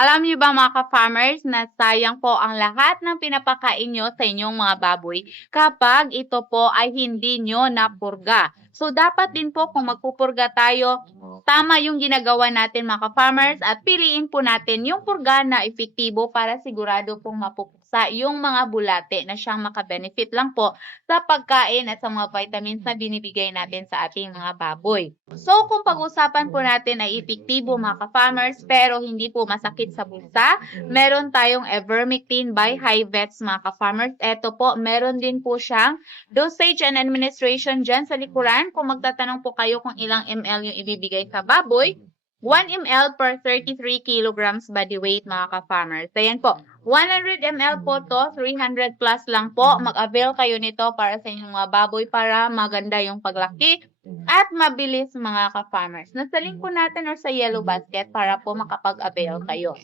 Alam niyo ba mga ka-farmers na sayang po ang lahat ng pinapakain nyo sa inyong mga baboy kapag ito po ay hindi nyo napurga. So dapat din po kung magpupurga tayo, tama yung ginagawa natin mga ka-farmers at piliin po natin yung purga na epektibo para sigurado pong mapupuksa yung mga bulate na siyang makabenefit lang po sa pagkain at sa mga vitamins na binibigay natin sa ating mga baboy. So, kung pag-usapan po natin ay epektibo mga ka-farmers pero hindi po masakit sa bulsa, meron tayong Ivermectin by Hivets mga ka-farmers. Ito po, meron din po siyang dosage and administration dyan sa likuran. Kung magtatanong po kayo kung ilang ml yung ibibigay sa baboy, 1 ml per 33 kilograms body weight mga ka-farmers. Ayan po, 100 ml po to, 300 plus lang po. Mag-avail kayo nito para sa inyong mga baboy para maganda yung paglaki at mabilis mga ka-farmers. Nasa link po natin or sa yellow basket para po makapag-avail kayo.